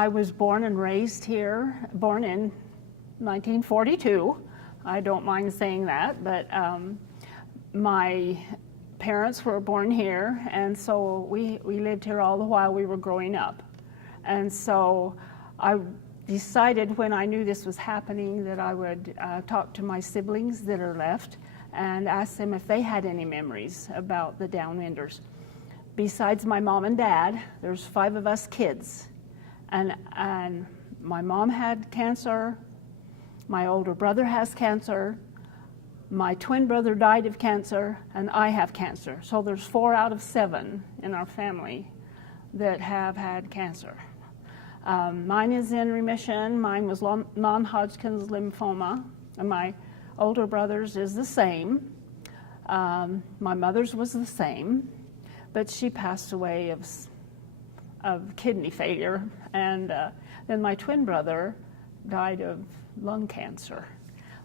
I was born and raised here, born in 1942. I don't mind saying that, but my parents were born here, and so we lived here all the while we were growing up. And so I decided when I knew this was happening that I would talk to my siblings that are left and ask them if they had any memories about the Downwinders. Besides my mom and dad, there's 5 of us kids. And my mom had cancer, my older brother has cancer, my twin brother died of cancer, and I have cancer. So there's 4 out of 7 in our family that have had cancer. Mine is in remission. Mine was non-Hodgkin's lymphoma, and my older brother's is the same. My mother's was the same, but she passed away of kidney failure, and then my twin brother died of lung cancer.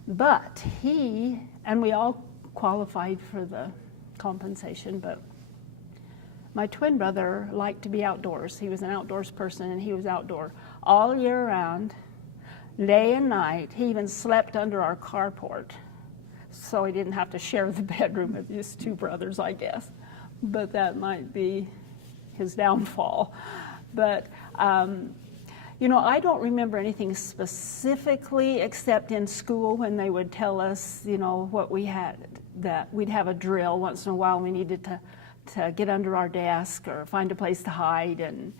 But and we all qualified for the compensation, but my twin brother liked to be outdoors. He was an outdoors person, and he was outdoor all year round, day and night. He even slept under our carport, so he didn't have to share the bedroom with his 2 brothers, I guess. But that might be his downfall. But you know, I don't remember anything specifically except in school when they would tell us, you know, what we had, that we'd have a drill once in a while. We needed to get under our desk or find a place to hide. And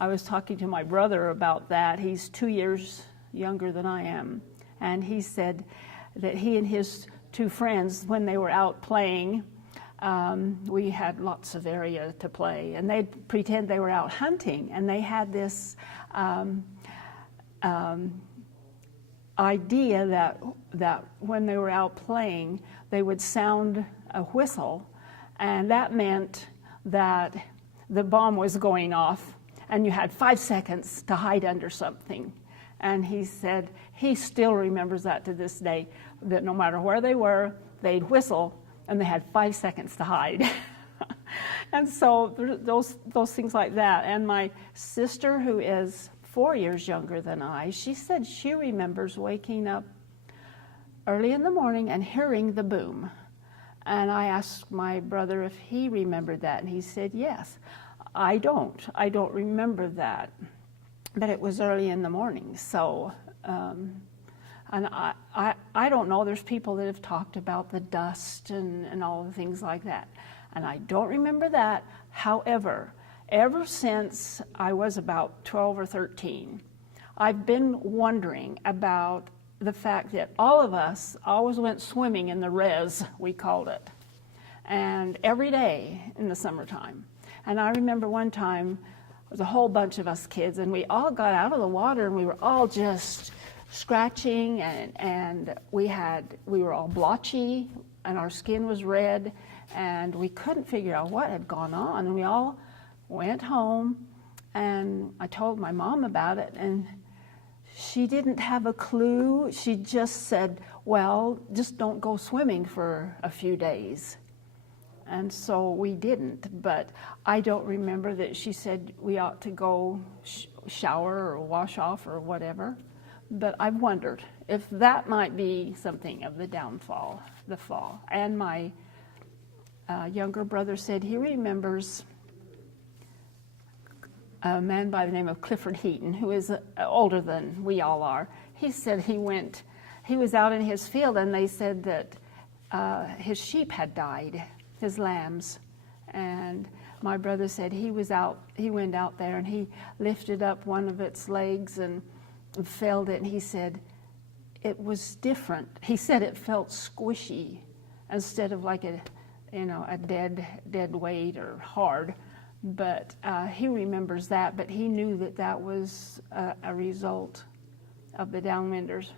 I was talking to my brother about that. He's 2 years younger than I am. And he said that he and his 2 friends, when they were out playing, we had lots of area to play, and they'd pretend they were out hunting, and they had this idea that when they were out playing, they would sound a whistle, and that meant that the bomb was going off, and you had 5 seconds to hide under something. And he said he still remembers that to this day, that no matter where they were, they'd whistle, and they had 5 seconds to hide. And so those things like that. And my sister, who is 4 years younger than I, she said she remembers waking up early in the morning and hearing the boom. And I asked my brother if he remembered that, and he said yes. I don't remember that, but it was early in the morning. So and I don't know, there's people that have talked about the dust and all the things like that. And I don't remember that. However, ever since I was about 12 or 13, I've been wondering about the fact that all of us always went swimming in the res, we called it, and every day in the summertime. And I remember one time, there was a whole bunch of us kids, and we all got out of the water, and we were all just scratching, and we were all blotchy, and our skin was red, and we couldn't figure out what had gone on. And we all went home, and I told my mom about it, and she didn't have a clue. She just said, well, just don't go swimming for a few days. And so we didn't, but I don't remember that she said we ought to go shower or wash off or whatever. But I've wondered if that might be something of the downfall, the fall. And my younger brother said he remembers a man by the name of Clifford Heaton, who is older than we all are. He said he was out in his field, and they said that his sheep had died, his lambs. And my brother said he went out there and he lifted up one of its legs and felt it, and he said it was different. He said it felt squishy instead of like a dead weight or hard. But he remembers that, but he knew that was a result of the Downwinders,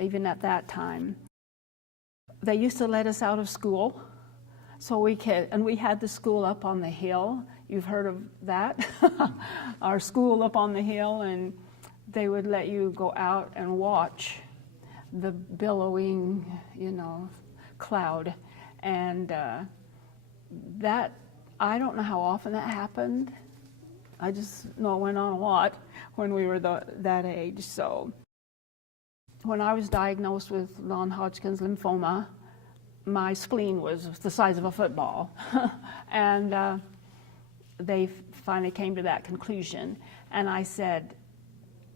even at that time. They used to let us out of school, so we had the school up on the hill. You've heard of that? Our school up on the hill, and they would let you go out and watch the billowing, cloud. And that, I don't know how often that happened. I just know it went on a lot. when we were that age. So when I was diagnosed with non-Hodgkin's lymphoma, my spleen was the size of a football. And they finally came to that conclusion. And I said,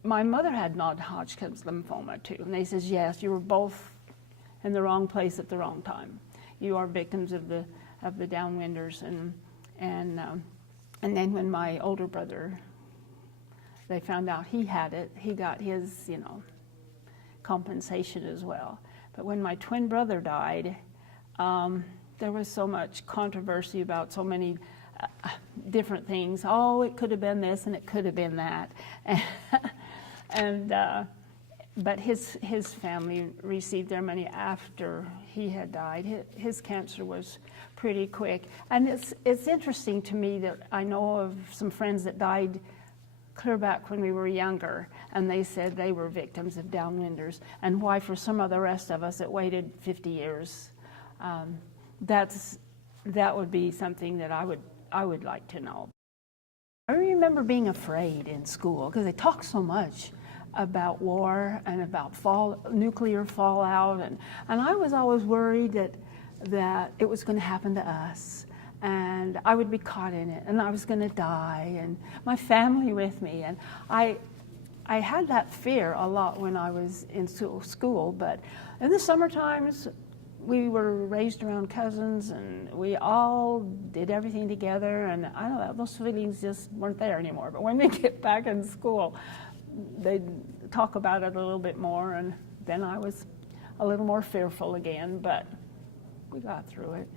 my mother had non-Hodgkin's lymphoma too. And they says, yes, you were both in the wrong place at the wrong time. You are victims of the Downwinders. And then when my older brother, they found out he had it, he got his, compensation as well. But when my twin brother died, there was so much controversy about so many different things. Oh, it could have been this and it could have been that. But his family received their money after he had died. His cancer was pretty quick. And it's interesting to me that I know of some friends that died clear back when we were younger, and they said they were victims of Downwinders, and why for some of the rest of us it waited 50 years. That would be something that I would like to know. I remember being afraid in school because they talk so much about war and about nuclear fallout, and I was always worried that it was going to happen to us, and I would be caught in it, and I was going to die, and my family with me, and I had that fear a lot when I was in school. But in the summer times, we were raised around cousins, and we all did everything together, and I don't know, those feelings just weren't there anymore. But when we get back in school, they'd talk about it a little bit more, and then I was a little more fearful again, but we got through it.